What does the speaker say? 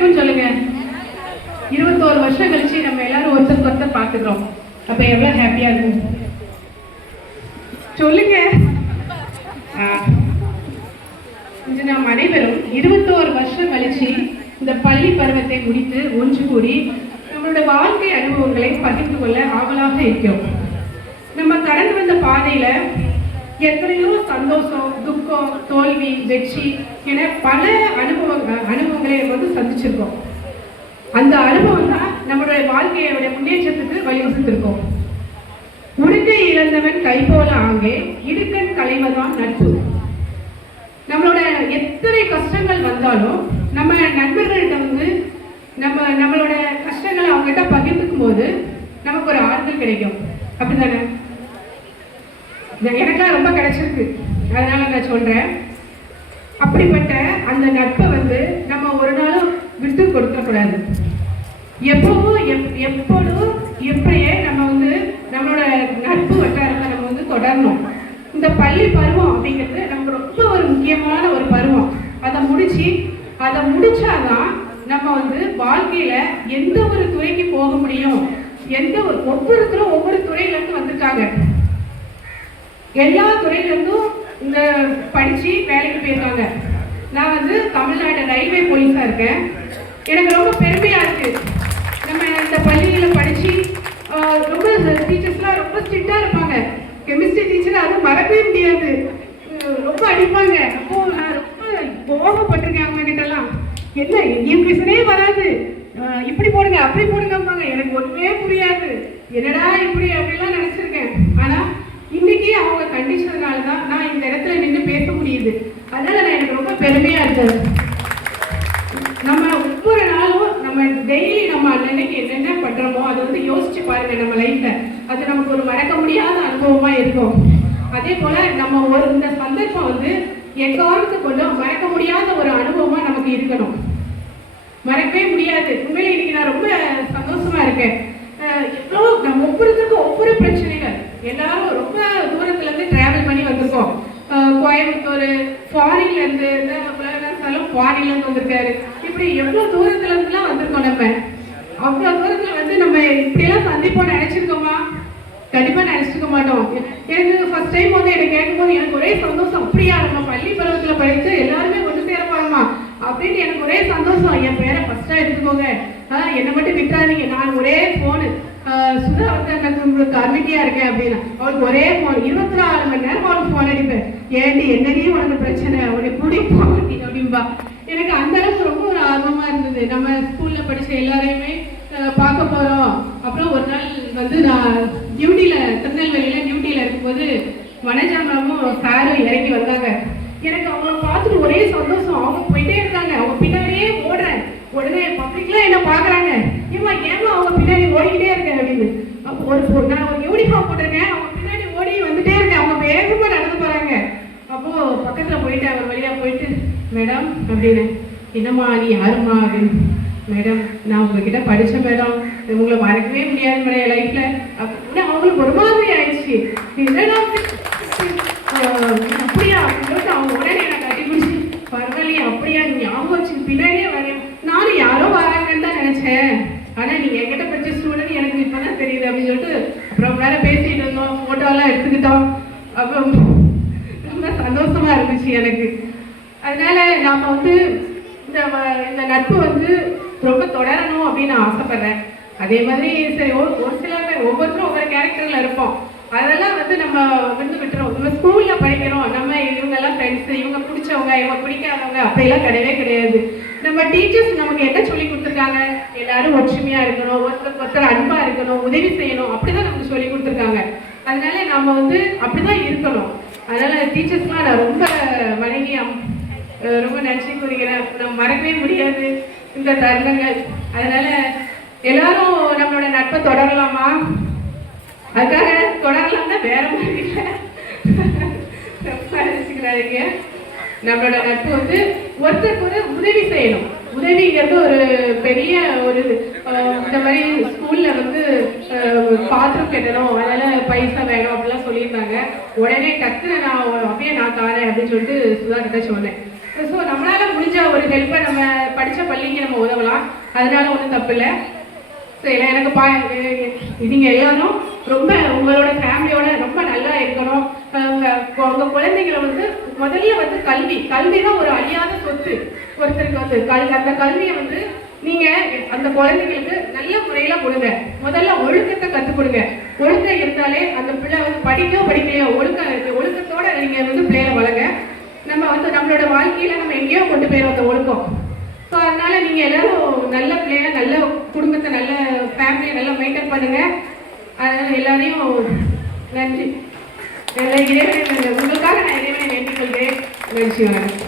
இருக்கும்னு சொல்லுங்க. 21 வருஷம் கழிச்சு நம்ம எல்லாரும் ஒருத்தருக்கு ஒருத்தர் பார்த்துக்கிறோம். அப்ப எவ்வளவு ஹாப்பியா இருக்கும் சொல்லுங்க. நாம் அனைவரும் 21 வருஷம் கழிச்சு இந்த பள்ளி பருவத்தை முடித்து ஒன்று கூடி நம்மளோட வாழ்க்கை அனுபவங்களை பகிர்ந்து கொள்ள ஆவலாக இருக்கிறோம். நம்ம கடந்து வந்த பாதையில எத்தனையோ சந்தோஷம், துக்கம், தோல்வி, வெற்றி என பல அனுபவங்களை வந்து சந்திச்சிருக்கோம். அந்த அனுபவம் தான் நம்மளுடைய வாழ்க்கையோட முன்னேற்றத்துக்கு வழிவகுத்திருக்கோம். உடுக்கை இழந்தவன் கை போல ஆங்கே இடுக்கண் களைவதான் நட்பு. நம்மளோட எத்தனை கஷ்டங்கள் வந்தாலும் நம்ம நண்பர்கள்ட்ட வந்து நம்மளோட கஷ்டங்களை அவங்ககிட்ட பகிர்ந்துக்கும் போது நமக்கு ஒரு ஆறுதல் கிடைக்கும். அப்படித்தானே? எனக்கெல்லாம் ரொம்ப கிடைச்சிருக்கு, அதனால நான் சொல்றேன். அப்படிப்பட்ட அந்த நட்பை வந்து நம்ம ஒரு நாளும் விட்டு கொடுக்கக்கூடாது. எப்பவும் எப்பொழுதும் எப்பயே நம்ம வந்து நம்மளோட நட்பு வட்டாரத்தை நம்ம வந்து தொடரணும். இந்த பள்ளி பருவம் அப்படிங்கிறது நமக்கு ரொம்ப ஒரு முக்கியமான ஒரு பருவம். அதை முடிச்சாதான் நம்ம வந்து வாழ்க்கையில எந்த ஒரு துறைக்கு போக முடியும். ஒவ்வொருத்தரும் ஒவ்வொரு துறையில இருந்து வந்திருக்காங்க. எல்லா துறையில இருந்தும் இந்த படிச்சு வேலைக்கு போயிருக்காங்க. நான் வந்து தமிழ்நாடு ரயில்வே போலீஸா இருக்கேன். எனக்கு ரொம்ப பெருமையா இருக்கு. நம்ம இந்த பள்ளியில படிச்சு ரொம்ப டீச்சர்ஸ்லாம் ரொம்ப ஸ்ட்ரிக்டா இருப்பாங்க. கெமிஸ்ட்ரி டீச்சர் அதுவும் மறக்கவே முடியாது, ரொம்ப அடிப்பாங்க. அப்போ நான் ரொம்ப கோபப்பட்டிருக்கேன் அவங்க கிட்ட எல்லாம். என்ன இங்கிலீஷனே வராது, இப்படி போடுங்க அப்படி போடுங்கம்பாங்க. எனக்கு ஒண்ணுமே புரியாது, என்னடா இப்படி அப்படிலாம் நினைச்சிருக்கேன். ஆனா இன்னைக்கு அவங்க கண்டிச்சதுனாலதான் நான் இந்த இடத்துல நின்று பேச முடியுது. அதனால நான் எனக்கு ரொம்ப பெருமையா இருந்தது. நம்ம ஒவ்வொரு நாளும் நம்ம டெய்லி நம்ம அன்னைக்கு என்னென்ன பண்றோமோ அதை வந்து யோசிச்சு பாருங்க நம்ம லைஃப்ல. அது நமக்கு ஒரு மறக்க முடியாத அனுபவமா இருக்கும். அதே போல நம்ம இந்த சந்தர்ப்பம் வந்து எக்காரணத்து கொண்டும் மறக்க முடியாத ஒரு அனுபவமா நமக்கு இருக்கணும். மறக்கவே முடியாது. உண்மையில இன்னைக்கு நான் ரொம்ப சந்தோஷமா இருக்கேன். எவ்வளோ நம்ம ஒவ்வொருத்தருக்கும் ஒவ்வொரு பிரச்சனைகள். எல்லாரும் ரொம்ப தூரத்துல இருந்து டிராவல் பண்ணி வந்திருக்கோம். கோயம்புத்தூர், ஃபாரின்ல இருந்து ஃபாரின்ல இருந்து வந்திருக்காரு. இப்படி எவ்வளவு தூரத்துல இருந்துலாம் வந்திருக்கோம். நம்ம அவ்வளவு தூரத்துல வந்து நம்ம இப்படியெல்லாம் சந்திப்போம் நினைச்சிருக்கோமா? கண்டிப்பா நினைச்சிருக்க மாட்டோம். எனக்கு ஃபர்ஸ்ட் டைம் வந்து எனக்கு கேட்கும்போது எனக்கு ஒரே சந்தோஷம். அப்படியா நம்ம பள்ளி பருவத்துல படிச்சு எல்லாருமே ஒன்று சேரப்பாருமா அப்படின்னு எனக்கு ஒரே சந்தோஷம். என் பேரை ஃபர்ஸ்டா எடுத்துக்கோங்க, என்னை மட்டும் விட்டுறாதீங்க. நான் ஒரே போனு சுதா வந்து எனக்கு உங்களுக்கு அருமையா இருக்கேன் அப்படின்னா அவளுக்கு ஒரே போன் 24 மணி நேரம் அவளுக்கு போன் அடிப்பேன். ஏண்டி என்னடியும் உனக்கு பிரச்சனை, உனக்கு கூடி போகட்டி அப்படின்பா. எனக்கு அந்த அளவுக்கு ரொம்ப ஒரு ஆர்வமா இருந்தது. நம்ம ஸ்கூல்ல படிச்ச எல்லாரையுமே பார்க்க போறோம். அப்புறம் ஒரு நாள் வந்து நான் டியூட்டியில திருநெல்வேலியில டியூட்டியில இருக்கும்போது வனஜா மேமும் சாரும் இறங்கி வந்தாங்க. எனக்கு அவங்கள பார்த்துட்டு ஒரே சந்தோஷம். அவங்க போயிட்டே இருக்காங்க, அவங்க பின்னாடியே ஓடுறேன். உடனே பப்ளிக்லாம் என்ன பாக்குறாங்க, ஏமா அவங்க பின்னாடி ஓடிக்கிட்டே இருக்கேன் அப்படின்னு. அப்போ நான் ஒரு யூனிஃபார்ம் போட்டிருக்கேன், அவங்க பின்னாடி ஓடி வந்துட்டே இருக்கேன். அவங்க வேகமா நடந்து போறாங்க. அப்போ பக்கத்துல போயிட்டு அவர் வழியா போயிட்டு மேடம் அப்படின்னு, என்னம்மா நீ யாருமா அப்படின்னு. மேடம் நான் உங்ககிட்ட படிச்சேன் மேடம், உங்களை மறக்கவே முடியாது மேடம் என் லைஃப்ல அப்படின்னு. அவங்களுக்கு ஒரு மாதிரி ஆயிடுச்சு. என்னடா அப்படியா அப்படின்னு அவங்க உடனே எனக்கு கட்டி பிடிச்சி, பரவாயில்லையே அப்படியா ஞாபகம் வச்சு பின்னாடியே வரேன். நானும் யாரோ வராங்கன்னு தான் நினைச்சேன், ஆனா நீங்க என்கிட்ட படிச்ச ஸ்டூடெண்ட் எனக்கு இப்பதான் தெரியுது அப்படின்னு சொல்லிட்டு அப்புறம் வேற பேசிட்டு இருந்தோம், போட்டோலாம் எடுத்துக்கிட்டோம். அப்புறம் ரொம்ப சந்தோஷமா இருந்துச்சு எனக்கு. அதனால நாம வந்து இந்த நட்பு வந்து ரொம்ப தொடரணும் அப்படின்னு நான் ஆசைப்படுறேன். அதே மாதிரி சரி ஒரு சில பேர் ஒவ்வொருத்தரும் ஒவ்வொரு கேரக்டர்ல இருப்போம். அதெல்லாம் வந்து நம்ம விட்டுறோம். நம்ம ஸ்கூல்ல படிக்கிறோம், நம்ம இவங்க எல்லாம் ஃப்ரெண்ட்ஸ், இவங்க பிடிச்சவங்க இவங்க பிடிக்காதவங்க அப்படியெல்லாம் கிடையவே கிடையாது. நம்ம டீச்சர்ஸ் நமக்கு என்ன சொல்லி கொடுத்துருக்காங்க, எல்லாரும் ஒற்றுமையா இருக்கணும், ஒருத்தர் அன்பா இருக்கணும், உதவி செய்யணும், அப்படிதான் நமக்கு சொல்லி கொடுத்துருக்காங்க. அதனால நம்ம வந்து அப்படிதான் இருக்கணும். அதனால டீச்சர்ஸ்லாம் நான் ரொம்ப வணங்கி ரொம்ப நன்றி கூறுகிறேன். நம்ம மறக்கவே முடியாது இந்த தருணங்கள். அதனால எல்லாரும் நம்மளோட நட்பை தொடரலாமா? அதுக்காக தொடரலாம்னா வேற மாதிரி நினைச்சுக்கிறாங்க. நம்மளோட நட்பு வந்து ஒருத்தருக்கு ஒரு உதவி செய்யணும். உதவிங்கிறது ஒரு பெரிய ஒரு இந்த மாதிரி ஸ்கூல்ல வந்து பாத்ரூம் கட்டணும், அதனால பைசா வேணும் அப்படிலாம் சொல்லியிருந்தாங்க. உடனே டக்குன்னு நான் அப்படியே நான் தாரேன் அப்படின்னு சொல்லிட்டு சுதா கிட்ட சொன்னேன். ஸோ நம்மளால முடிஞ்ச முடிஞ்ச ஒரு ஹெல்ப்பை நம்ம படித்த பள்ளிக்கு நம்ம உதவலாம், அதனால ஒன்றும் தப்பு இல்லை. சரி, எனக்கு நீங்க எல்லாரும் ரொம்ப உங்களோட ஃபேமிலியோட ரொம்ப நல்லா இருக்கணும். உங்க குழந்தைங்களை வந்து முதல்ல வந்து கல்வி தான் ஒரு அழியாத சொத்து ஒருத்தருக்கு. வந்து அந்த கல்வியை வந்து நீங்க அந்த குழந்தைங்களுக்கு நல்ல முறையில கொடுங்க. முதல்ல ஒழுக்கத்தை கற்றுக் கொடுங்க. ஒழுக்கம் இருந்தாலே அந்த பிள்ளை வந்து படிக்கலையோ ஒழுக்கத்தோட நீங்க வந்து பிள்ளைகளை வளங்க. நம்ம வந்து நம்மளோட வாழ்க்கையில நம்ம எங்கேயோ கொண்டு போயிடும் அந்த ஒழுக்கம். ஸோ அதனால நீங்க எல்லாரும் நல்ல பிள்ளைங்க, நல்ல குடும்பத்தை, நல்ல ஃபேமிலியை நல்லா மெயின்டைன் பண்ணுங்க. அதனால எல்லாரையும் நன்றி. இறைவனை உங்களுக்காக நான் இறைவனை வேண்டிக் கொள்கிறேன். நன்றி. வணக்கம்.